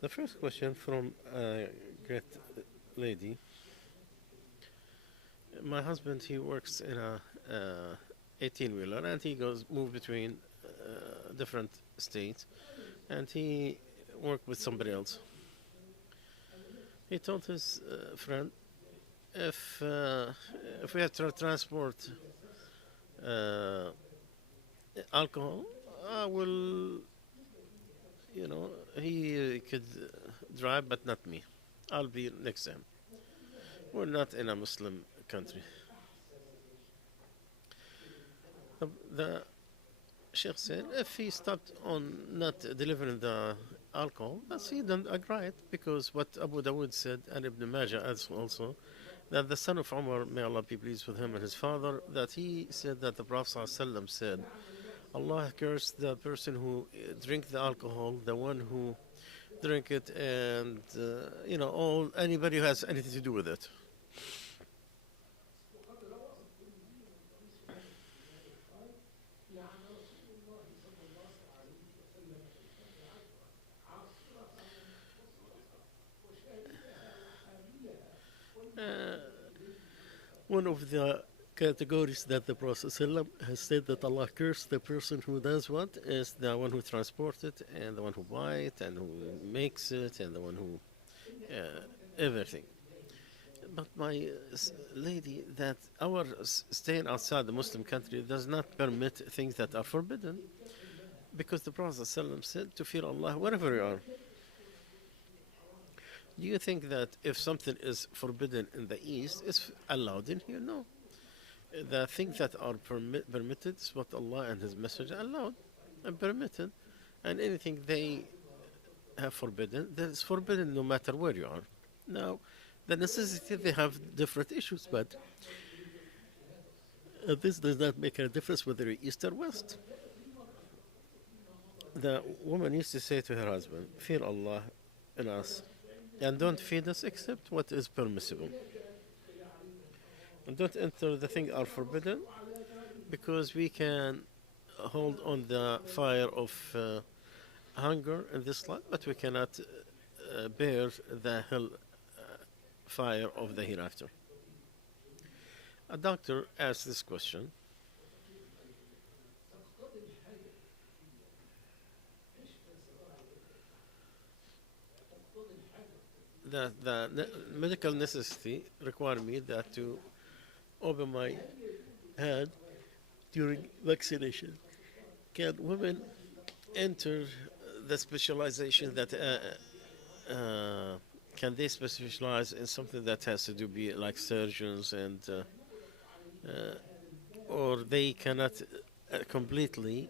The first question from a great lady. My husband, he works in a 18-wheeler, and he goes move between different states, and he worked with somebody else. He told his friend, if if we have to transport uh, alcohol, I will, he could drive, but not me. I'll be next to him. We're not in a Muslim country. The Sheikh said if he stopped on not delivering the alcohol, that's he done right, because what Abu Dawood said and Ibn Majah adds also that the son of Umar, may Allah be pleased with him and his father, that he said that the Prophet ﷺ said, Allah cursed the person who drink the alcohol, the one who drink it, and all anybody who has anything to do with it. Uh, One of the categories that the Prophet ﷺ has said that Allah cursed the person who does what is the one who transports it, and the one who buys it, and who makes it, and the one who everything. But my lady, that our staying outside the Muslim country does not permit things that are forbidden, because the Prophet ﷺ said to fear Allah wherever you are. Do you think that if something is forbidden in the East, it's allowed in here? No. The things that are permitted is what Allah and His Messenger allowed and permitted, and anything they have forbidden, that is forbidden no matter where you are. Now, the necessity, they have different issues, but this does not make a difference whether you're East or West. The woman used to say to her husband, fear Allah in us, and don't feed us except what is permissible. And don't enter the things are forbidden, because we can hold on the fire of hunger in this life, but we cannot bear the hell fire of the hereafter. A doctor asked this question. That the medical necessity required me that to open my hand during vaccination. Can women enter the specialization that can they specialize in something that has to do be like surgeons, and or they cannot completely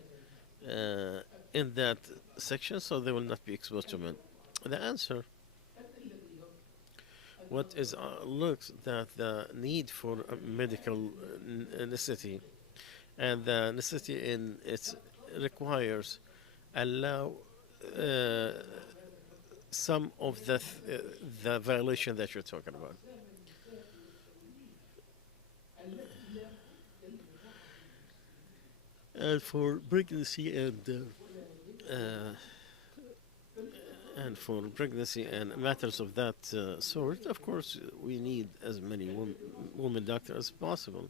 in that section, so they will not be exposed to men? The answer, what is looks that the need for a medical necessity, and the necessity in it requires allow some of the violation that you're talking about. And for pregnancy and for pregnancy and matters of that sort, of course, we need as many women doctors as possible.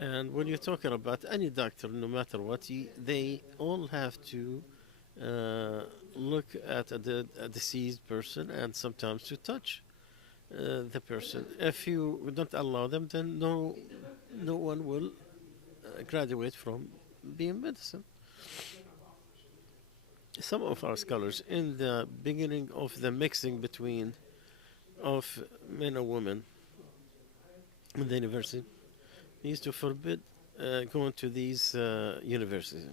And when you're talking about any doctor, no matter what, they all have to look at a deceased person, and sometimes to touch the person. If you don't allow them, then no one will graduate from being medicine. Some of our scholars, in the beginning of the mixing between of men and women in the university, used to forbid going to these universities.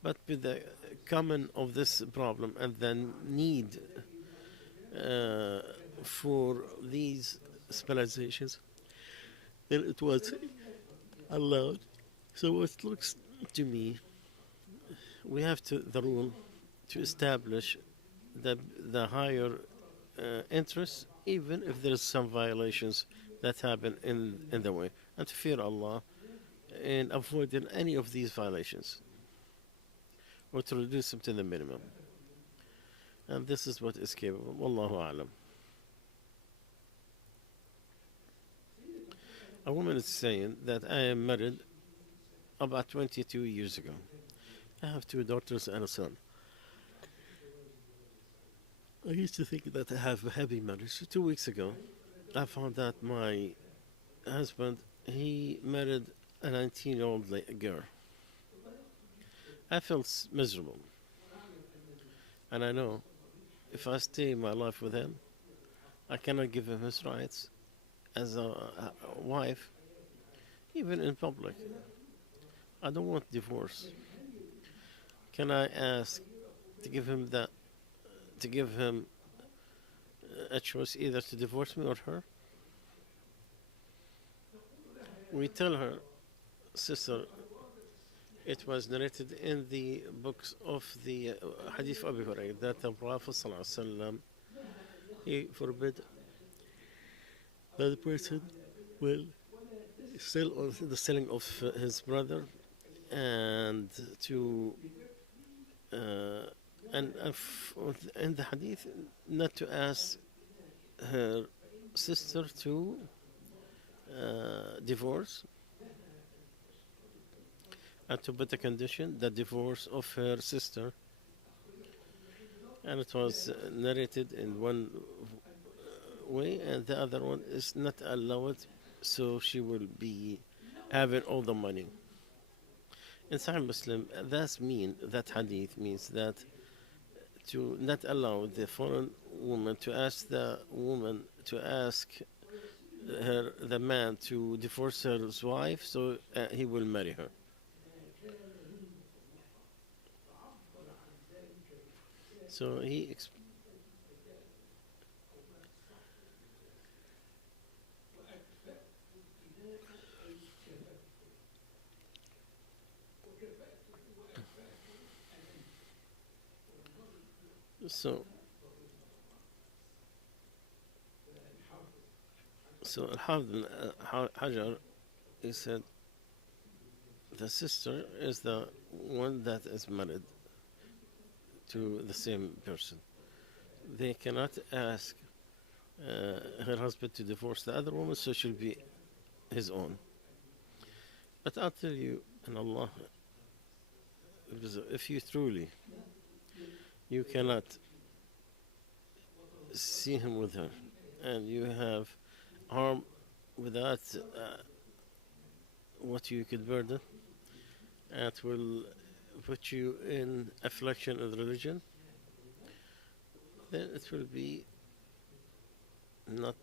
But with the common of this problem and the need for these specializations, then it was allowed. So it looks to me, we have the rule to establish the higher interest, even if there's some violations that happen in the way, and to fear Allah in avoiding any of these violations. or to reduce them to the minimum. And this is what is capable. Wallahu a'lam. A woman is saying that I am married about 22 years ago. I have two daughters and a son. I used to think that I have a happy marriage. 2 weeks ago, I found that my husband, he married a 19-year-old girl. I felt miserable. And I know if I stay my life with him, I cannot give him his rights as a wife, even in public. I don't want divorce. Can I ask to give him a choice either to divorce me or her? We tell her, sister, it was narrated in the books of the Hadith of Abu Hurairah that the Prophet Salah Al Sawy, he forbid that the person will sell on the selling of his brother and to in the Hadith not to ask her sister to divorce, and to put a condition, the divorce of her sister. And it was narrated in one way, and the other one is not allowed, so she will be having all the money. In Sahih Muslim, that hadith means that to not allow the foreign woman to ask the man to divorce his wife, so he will marry her. So Al-Hafid Hajar, he said the sister is the one that is married to the same person. They cannot ask her husband to divorce the other woman, so she'll be his own. But I'll tell you, in Allah, if you truly, you cannot see him with her, and you have harm without what you could burden, it will put you in affliction of religion, then it will be not,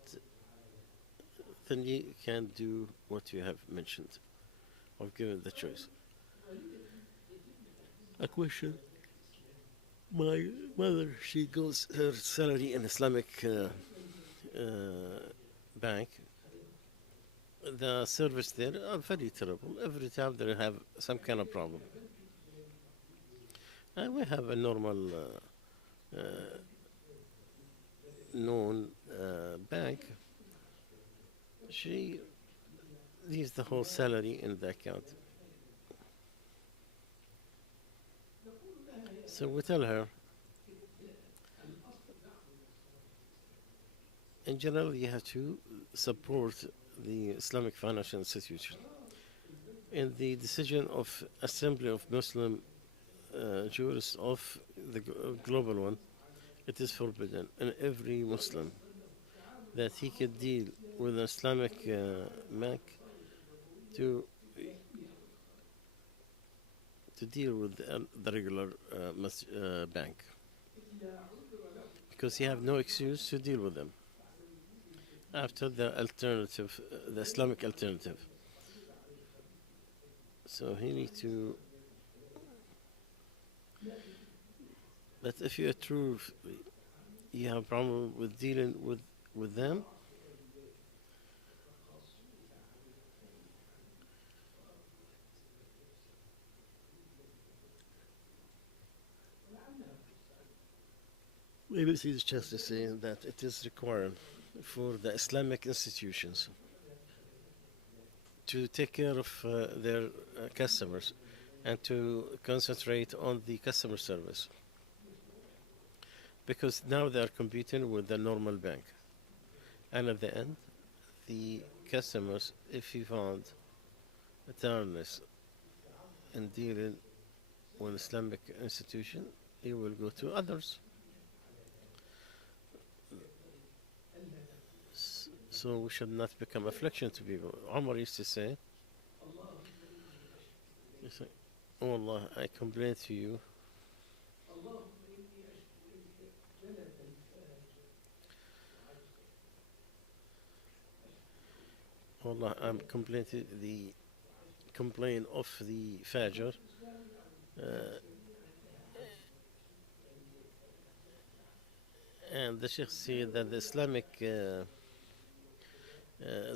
then you can do what you have mentioned, of giving the choice. A question. My mother, she goes her salary in Islamic bank. The service there are very terrible. Every time they have some kind of problem. And we have a normal known bank. She leaves the whole salary in the account. So we tell her, in general, you have to support the Islamic financial institution. In the decision of Assembly of Muslim jurists of the global one, it is forbidden in every Muslim that he could deal with an Islamic bank to deal with the regular bank, because he have no excuse to deal with them after the alternative, the Islamic alternative. So he need to. But if you are true, you have a problem with dealing with them, maybe it's just to say that it is required for the Islamic institutions to take care of their customers, and to concentrate on the customer service, because now they are competing with the normal bank. And at the end, the customers, if he found a tiredness in dealing with Islamic institution, he will go to others. So we should not become affliction to people. Omar used to say, "Oh Allah, I complain to you. Oh Allah, I'm complaining the complaint of the Fajr. Uh, and the Sheikh said that the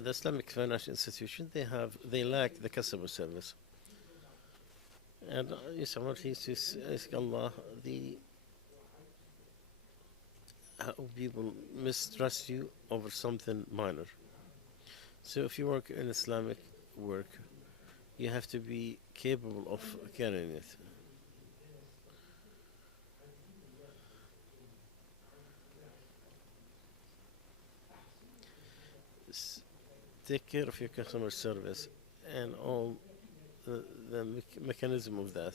Islamic financial institution, they lack the customer service. And Yusuf, he says, ask Allah, how people mistrust you over something minor. So if you work in Islamic work, you have to be capable of carrying it. Take care of your customer service and all the mechanism of that.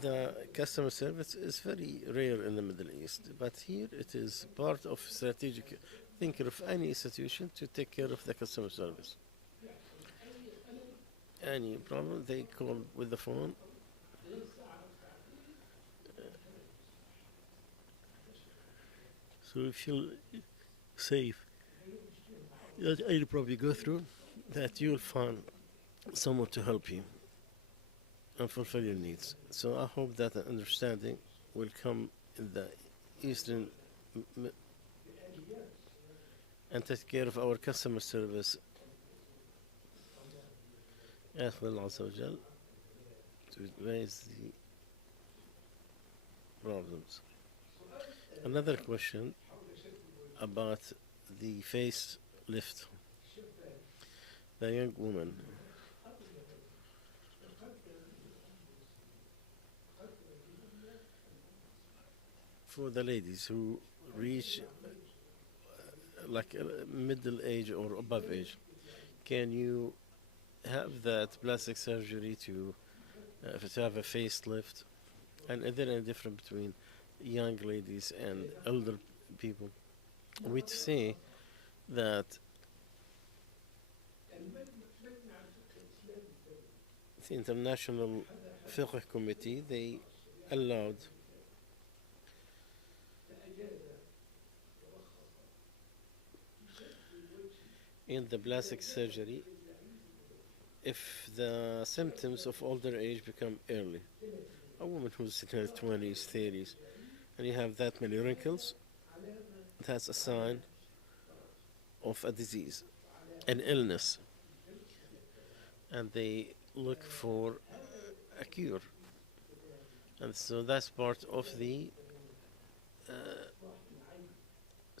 The customer service is very rare in the Middle East, but here it is part of strategic thinking of any institution to take care of the customer service. Any problem, they call with the phone. So you feel safe that any problem you go through, that you'll find someone to help you and fulfill your needs. So I hope that the understanding will come in the Eastern and take care of our customer service. Ask Allah Azza wa Jal to raise the problems. Another question about the face lift. The young woman. For the ladies who reach like middle age or above age, can you have that plastic surgery to have a facelift? And is there any difference between young ladies and elder people? We say that the International Fiqh Committee, they allowed in the plastic surgery if the symptoms of older age become early. A woman who's in her 20s, 30s, and you have that many wrinkles, that's a sign of a disease, an illness. And they look for a cure. And so that's part of the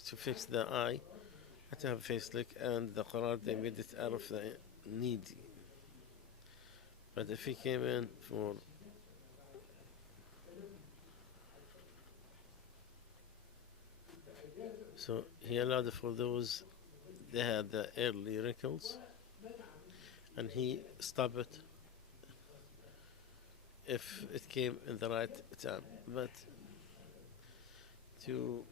to fix the eye, to have a facelift, and the Quran, they made it out of the need. But if he came in for so he allowed it for those they had the early wrinkles, and he stopped it if it came in the right time. But to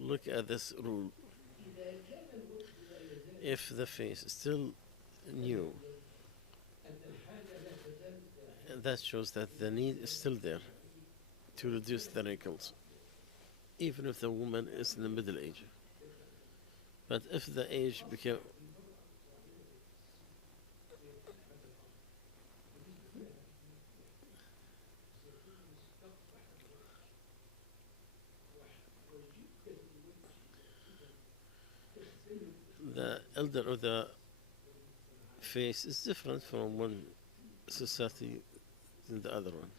look at this rule, if the face is still new, that shows that the need is still there to reduce the wrinkles, even if the woman is in the middle age. But if the age became the elder or the face is different from one society than the other one.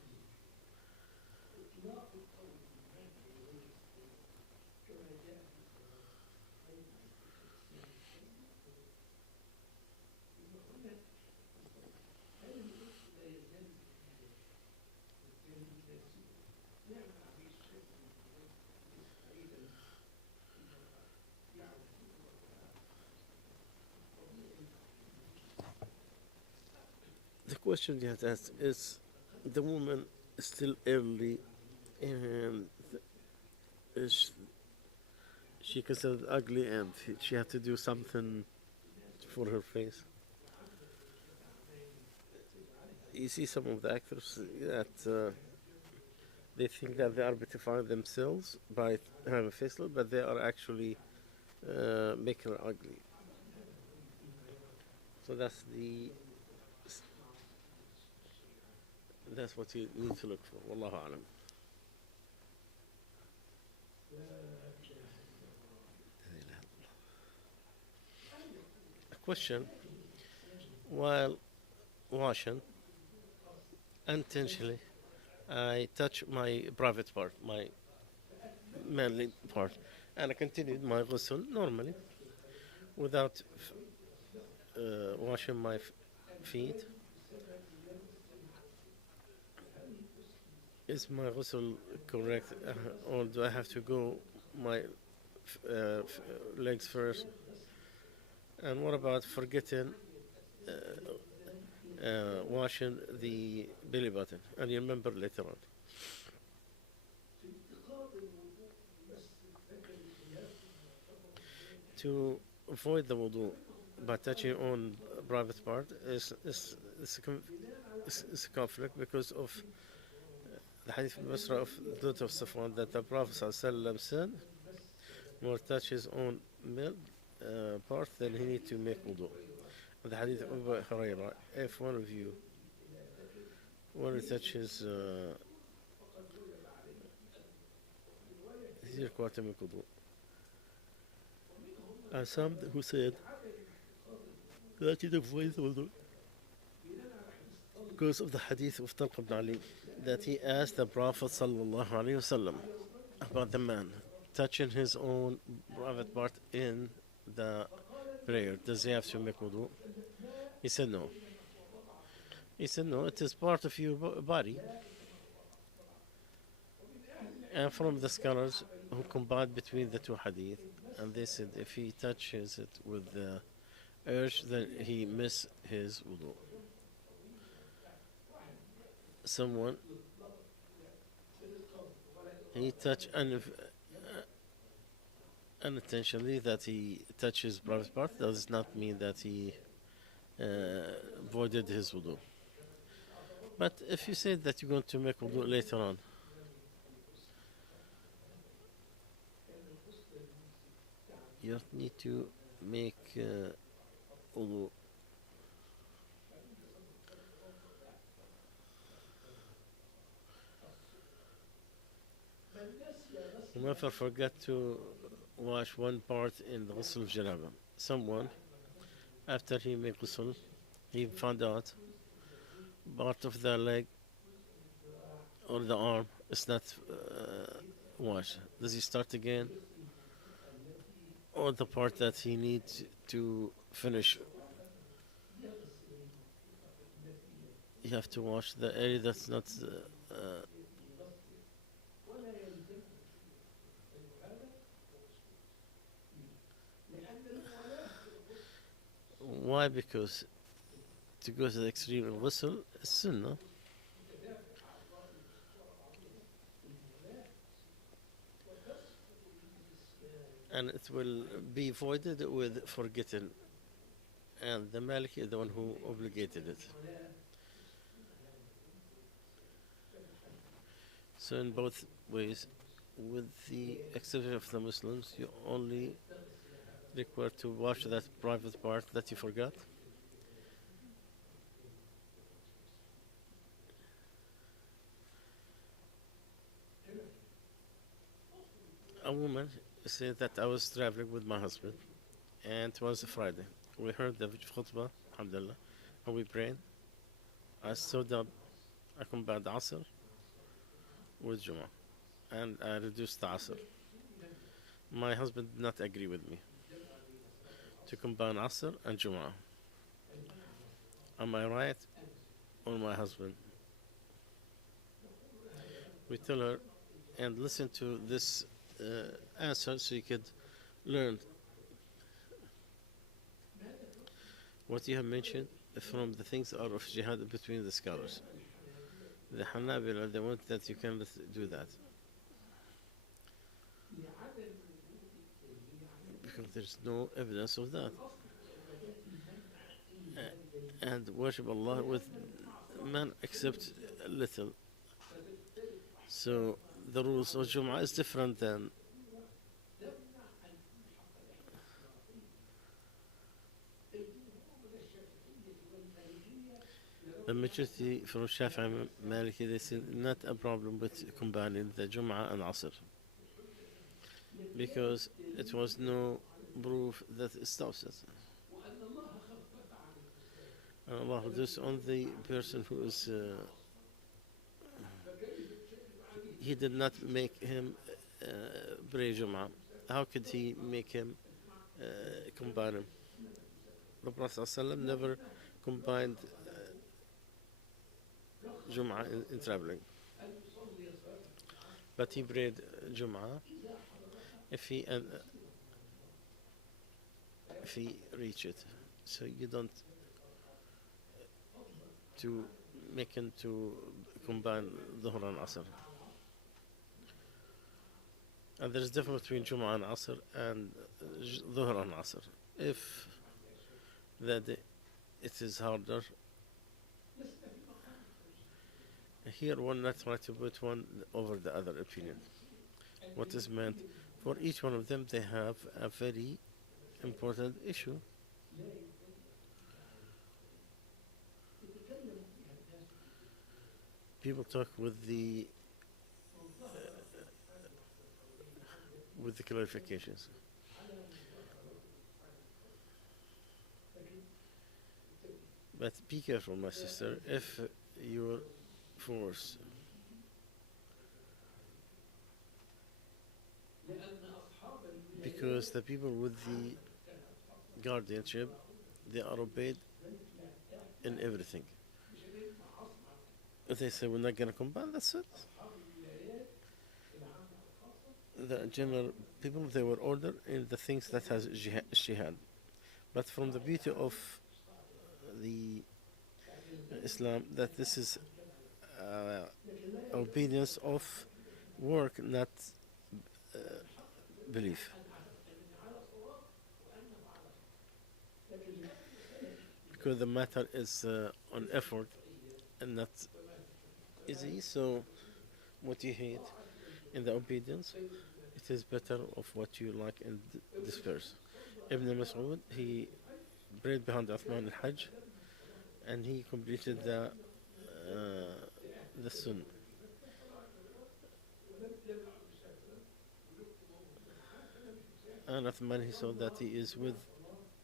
The question you have to ask is the woman still early and is she considered ugly and she had to do something for her face. You see some of the actors that they think that they are beautifying themselves by having a facelift, but they are actually making her ugly. So that's what you need to look for. Wallahu alam. A question: while washing, unintentionally, I touch my private part, my manly part, and I continued my ghusl normally without washing my feet. Is my ghusl correct, or do I have to go my legs first? And what about forgetting washing the belly button and you remember later on? To avoid the wudu by touching on private part is a conflict because of the hadith Basra of the daughter of Safwan that the Prophet ﷺ said, who touch his own male part, then he need to make wudu. The hadith of Abu Hurairah, if one of you want to touch his he's required to make wudu. And some who said that he avoids wudu because of the hadith of Talq ibn Ali that he asked the Prophet sallallahu alaihi wasallam about the man touching his own private part in the prayer. Does he have to make wudu? He said no. He said no, it is part of your body. And from the scholars who combined between the two hadith, and they said if he touches it with the urge, then he miss his wudu. Someone he touched unintentionally that he touches private part does not mean that he voided his wudu. But if you say that you're going to make wudu later on, you need to make wudu. Whoever forgot to wash one part in the ghusl of janaba. Someone, after he made ghusl, he found out part of the leg or the arm is not washed. Does he start again? Or the part that he needs to finish, you have to wash the area that's not why? Because to go to the extreme of ghusl is sunnah. And it will be voided with forgetting. And the Maliki is the one who obligated it. So in both ways, with the exception of the Muslims, you only required to wash that private part that you forgot. A woman said that I was traveling with my husband and it was a Friday. We heard the khutbah, alhamdulillah, and we prayed. I stood up I combined Asr with Jum'ah, and I reduced the Asr. My husband did not agree with me to combine Asr and Jum'ah. Am I right or my husband? We tell her and listen to this answer so you could learn what you have mentioned from the things are of jihad between the scholars. The Hanabila, they want that you can do that. Because there's no evidence of that. And worship Allah with man except little. So the rules of Jum'ah is different than the majority from Shafi'i Maliki. They say not a problem with combining the Jum'ah and Asr because it was no proof that it stops it. And Allah reduced on the person who is he did not make him pray Jum'ah. How could he make him combine him? The Prophet ﷺ never combined Jum'ah in traveling. But he prayed Jum'ah if he reach it. So you don't to make him to combine Dhuhr and Asr. And there's a difference between Jum'ah and Asr and Dhuhr and Asr. If that it is harder, here one not try to put one over the other opinion. What is meant for each one of them, they have a very important issue. People talk with the clarifications. But be careful, my sister, if you're forced. Because the people with the guardianship, they are obeyed in everything. If they say we're not going to combine, that's it. The general people, they were ordered in the things that has jihad. But from the beauty of the Islam, that this is obedience of work, not belief. Because the matter is on effort and not easy, so what you hate in the obedience, it is better of what you like in this verse. Ibn Mas'ud, he prayed behind Uthman al-Hajj and he completed the sunnah. And Uthman, he saw that he is with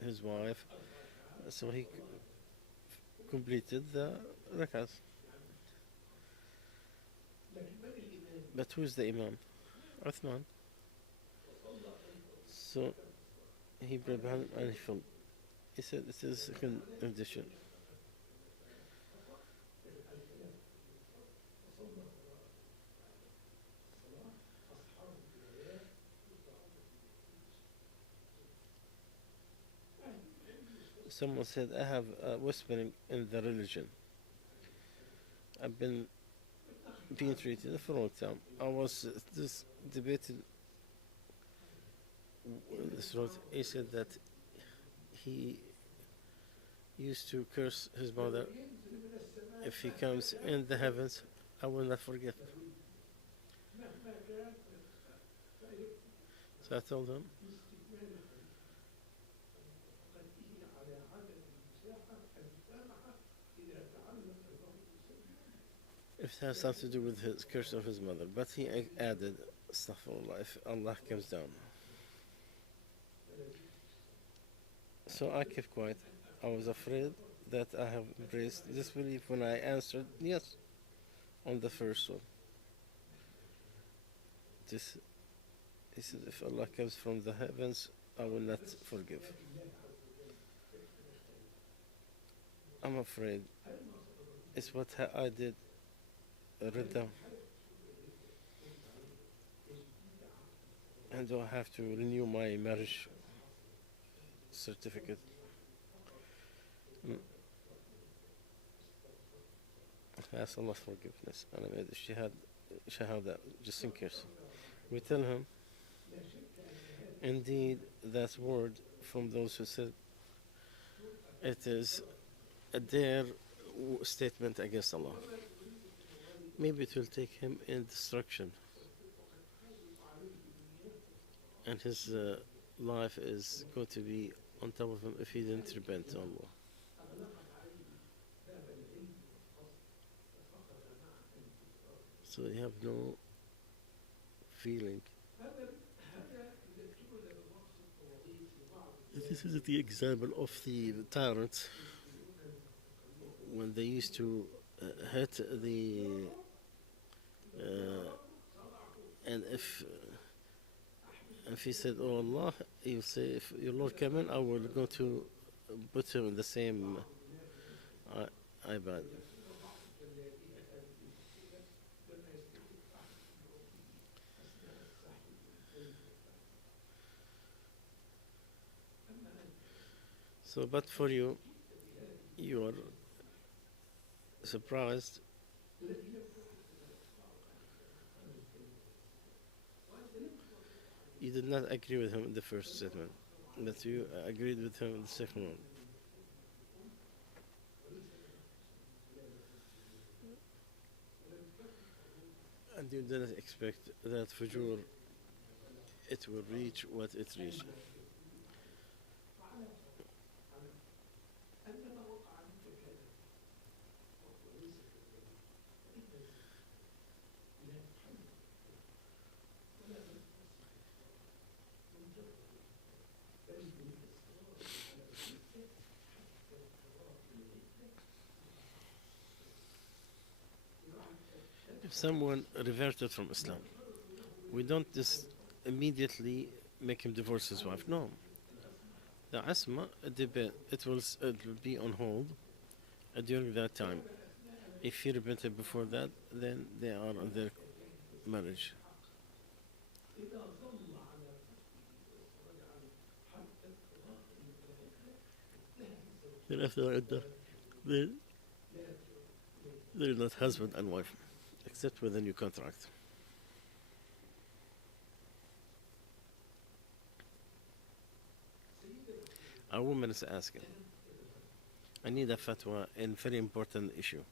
his wife, so he completed the rak'ahs. But who's the Imam? Uthman. So he prayed behind him and he fell. He said it is a condition. Someone said, I have whispering in the religion. I've been being treated for a long time. I was this debated this road. He said that he used to curse his mother. If he comes in the heavens, I will not forget. So I told him, if it has something to do with his curse of his mother, but he added, astaghfirullah, if Allah comes down. So I kept quiet. I was afraid that I have embraced disbelief when I answered, yes. on the first one. This, he said, if Allah comes from the heavens, I will not forgive. I'm afraid it's what I did, Rida, and do I have to renew my marriage certificate? Mm. I ask Allah forgiveness, and I made shahada just in case. We tell him, indeed, that word from those who said it is their statement against Allah. Maybe it will take him in destruction, and his life is going to be on top of him if he didn't repent to Allah. So they have no feeling. This is the example of the tyrants when they used to hit the and if he said, "Oh Allah," he'll say, "If your Lord come in, I will go to put him in the same ibad." So, but for you, you are surprised. You did not agree with him in the first statement, but you agreed with him in the second one. And you didn't expect that fujur, it will reach what it reached. If someone reverted from Islam, we don't just immediately make him divorce his wife. No. The asma, it will be on hold during that time. If he repented before that, then they are on their marriage. Then after that, then they're not husband and wife, except with a new contract. A woman is asking, I need a fatwa in very important issue.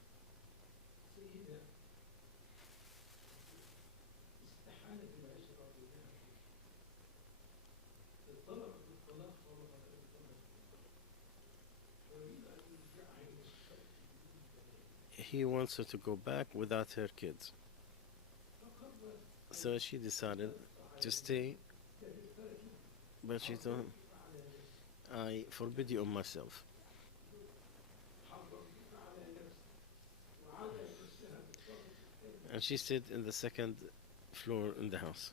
He wants her to go back without her kids. So she decided to stay, but she told him, I forbid you on myself. And she stayed in the second floor in the house.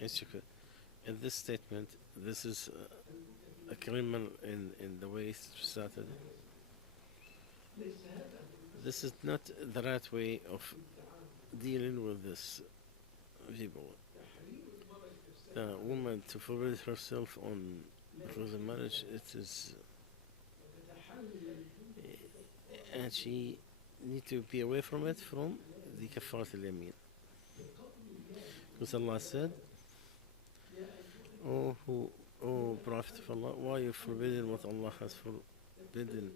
In this statement, this is a criminal in the way it started. This is not the right way of dealing with this people. The woman to forbid herself on because of marriage, it is, and she need to be away from it from the kafarat al-yamin. Because Allah said, "Oh Prophet of Allah, why you forbidden what Allah has forbidden?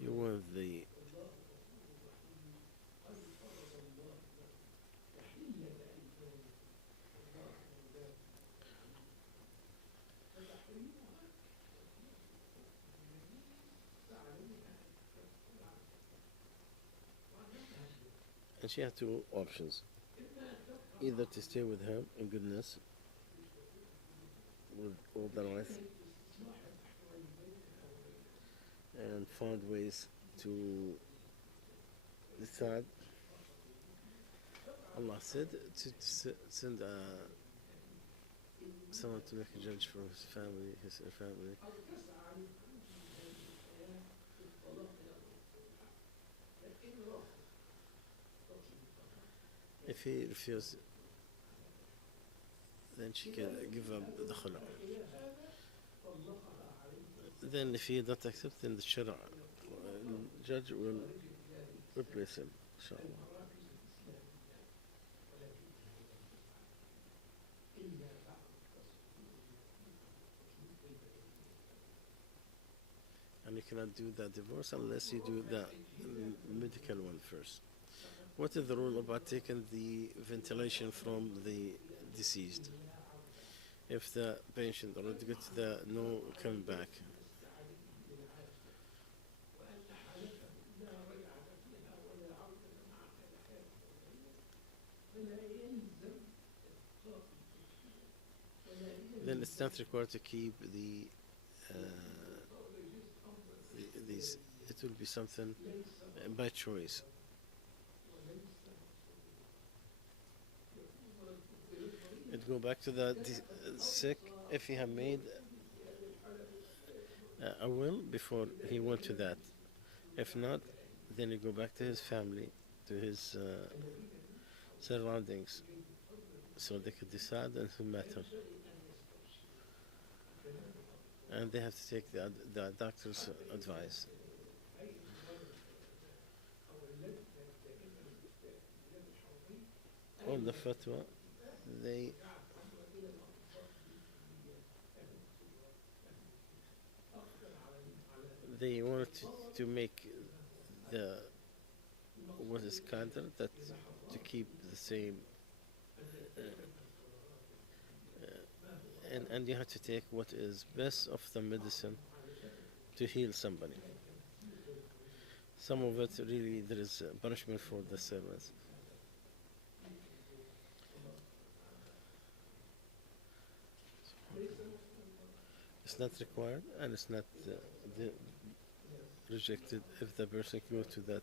You were the and she had two options. Either to stay with him in goodness, with all the right, and find ways to decide Allah said to send someone to make a judge for his family, his family. If he refuses, then she can give up the khula. Then if he don't accept, then the shara judge will replace him, inshallah. And you cannot do the divorce unless you do the medical one first. What is the rule about taking the ventilation from the deceased? If the patient already got the no coming back, then it's not required to keep these. It will be something by choice. It go back to the sick if he had made a will before he went to that. If not, then you go back to his family, to his surroundings, so they could decide on who matter. And they have to take the doctor's advice. On the fatwa, they wanted to make the what is standard, that to keep the same, and you have to take what is best of the medicine to heal somebody. Some of it really there is punishment for the servants. It's not required and it's not rejected if the person go to that.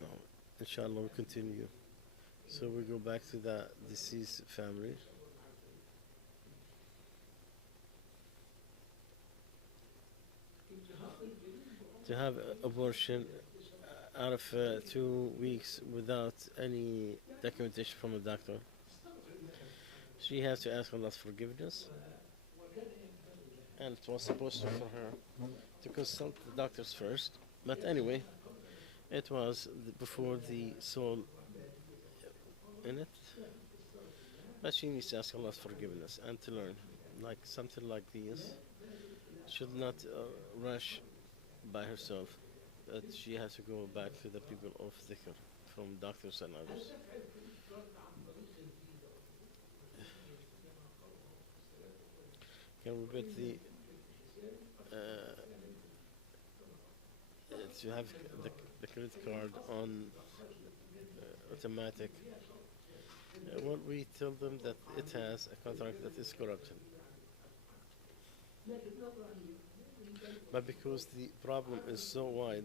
No, inshallah we'll continue. So we go back to the deceased family. To have abortion out of 2 weeks without any documentation from a doctor, she has to ask Allah's forgiveness, and it was supposed to for her to consult the doctors first. But anyway, it was before the soul in it. But she needs to ask Allah's forgiveness and to learn, like something like this, should not rush by herself. That she has to go back to the people of dhikr, from doctors and others. Can we put to have the credit card on automatic? Well, we tell them that it has a contract that is corrupted. But because the problem is so wide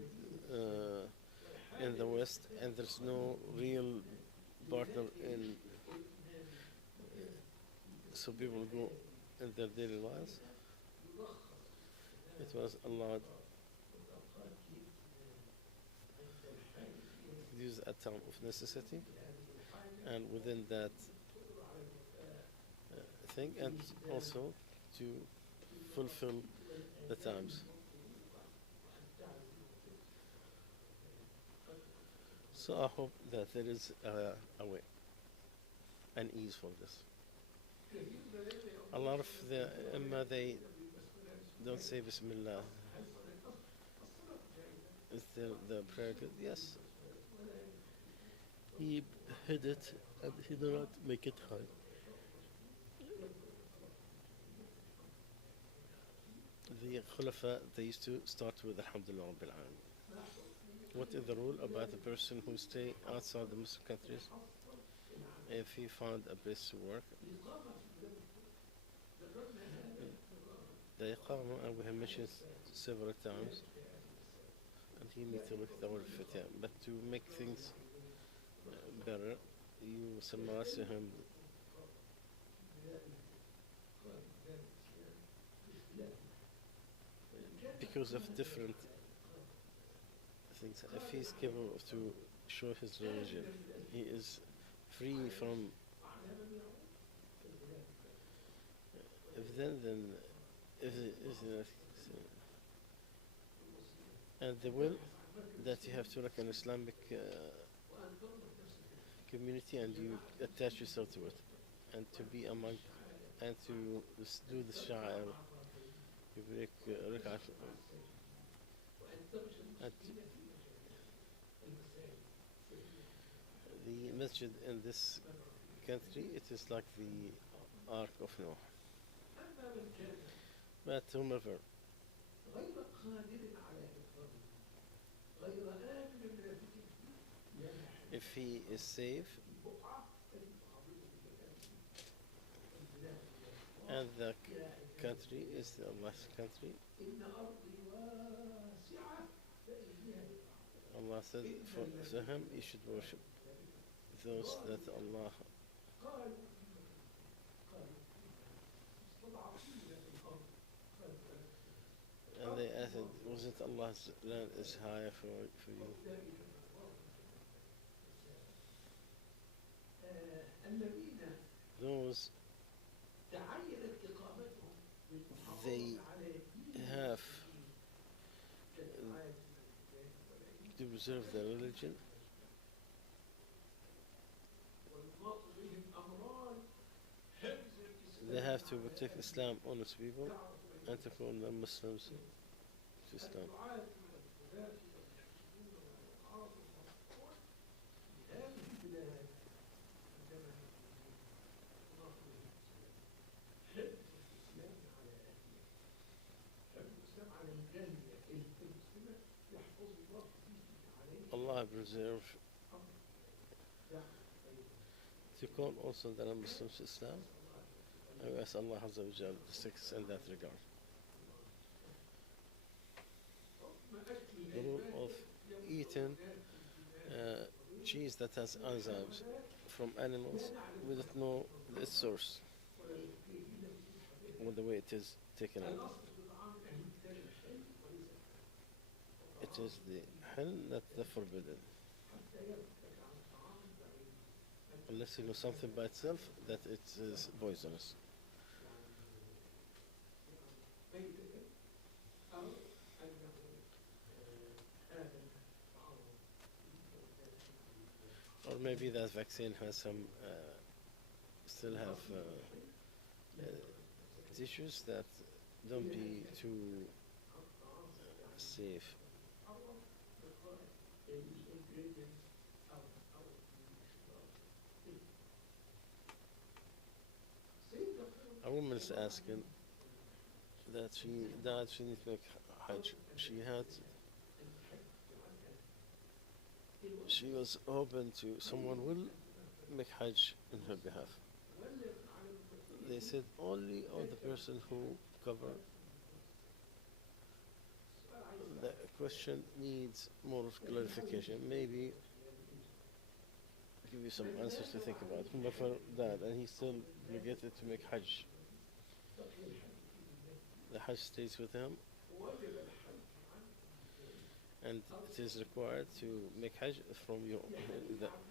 in the West, and there's no real partner in, so people go in their daily lives, it was allowed to use at time of necessity, and within that thing, and also to fulfill the times. So I hope that there is a way, an ease for this. A lot of the Imma, they don't say Bismillah. Is there the prayer good? Yes. He hid it and he did not make it high. The Khulafa, they used to start with Alhamdulillah Rabbil Alameen. What is the rule about a person who stay outside the Muslim countries if he found a place to work? The Iqama, and we have mentioned several times, and he needs to look at our fitya. But to make things better, you summarize him because of different things. If he's capable to show his religion, he is free from. If then if and the will that you have to like an Islamic community and you attach yourself to it, and to be among and to do the sha'ir, you break ركعة, and the masjid in this country, it is like the Ark of Noah. But whomever if he is safe and the country is the Allah's country, Allah said for him he should worship those that Allah and they asked, wasn't Allah's land is higher for you? Those they have to preserve their religion, they have to protect Islam, honest people, and to call them Muslims to Islam. Allah preserve to call also the non-Muslims to Islam. I ask Allah Azza wa Jal to assist in that regard. The rule of eating cheese that has enzymes from animals, we don't know its source or the way it is taken out. It is the hell, not the forbidden. Unless you know something by itself that it is poisonous. Or maybe that vaccine has some, still have issues that don't be too safe. A woman is asking that she died, she needs to make Hajj. She was open to someone will make Hajj in her behalf. They said only on the person who cover. The question needs more clarification. Maybe give you some answers to think about. Whomever died and he still obligated to make Hajj, the Hajj stays with him, and it is required to make Hajj from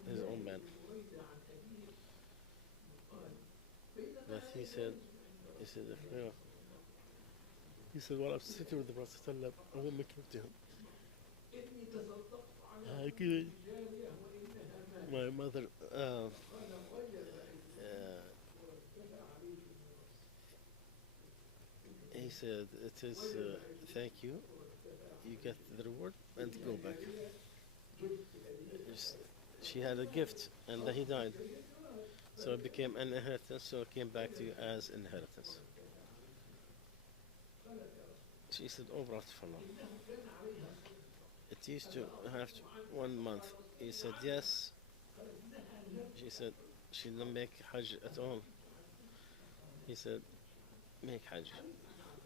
his own man. But he said, while I was sitting with the Prophet, a woman came to him. My mother, he said, it is, thank you, you get the reward and go back. She had a gift and then he died. So it became an inheritance, so it came back to you as inheritance. She said, oh, Brother, it used to have 1 month. He said, yes. She said, she didn't make Hajj at all. He said, make Hajj.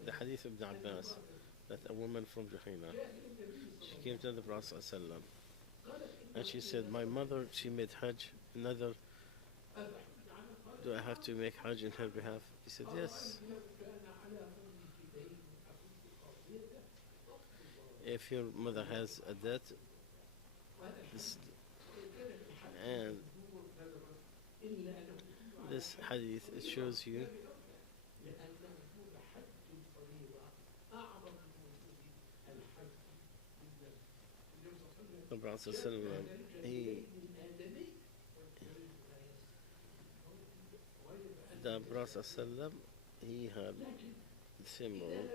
The hadith of Ibn Abbas, that a woman from Juhayna, she came to the Prophet ﷺ And she said, my mother, she made Hajj. Another, do I have to make Hajj in her behalf? He said, yes. If your mother has a debt, this, and this hadith, it shows you the Prophet ﷺ, the Prophet ﷺ, he had the same role.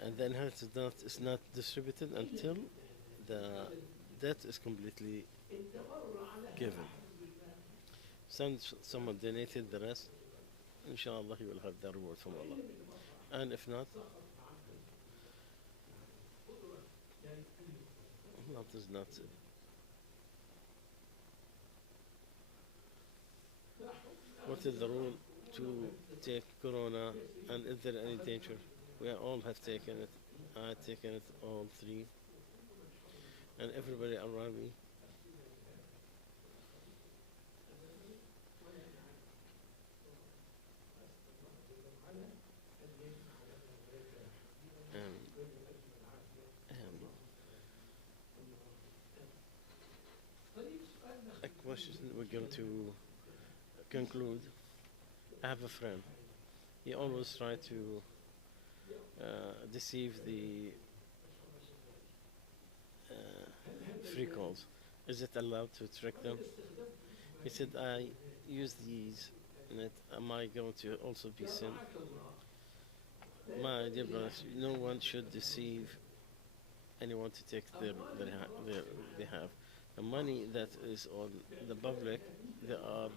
And the inheritance is not distributed until the debt is completely given. Someone donated the rest, inshallah he will have the reward from Allah. And if not, Allah does not. What is the rule to take corona, and is there any danger? We all have taken it. I have taken it, all three, and everybody around me. A question we're going to conclude. I have a friend. He always tries to deceive the free calls. Is it allowed to trick them? He said, I use these, and am I going to also be sin? My dear brothers, no one should deceive anyone to take they have. The money that is on the public, they are,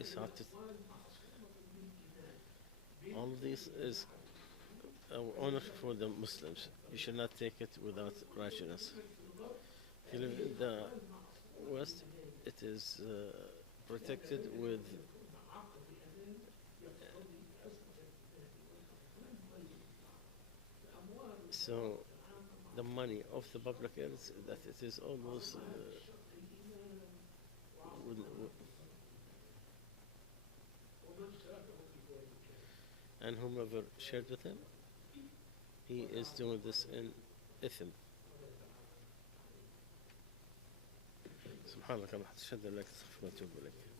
it's hard to, all of this is honor for the Muslims. You should not take it without righteousness. If you live in the West, it is protected with so the money of the public is that it is almost and whomever shared with him, he is doing this in ithm. سبحانك اللهم أشهد أن لا إله إلا أنت أستغفرك وأتوب إليك.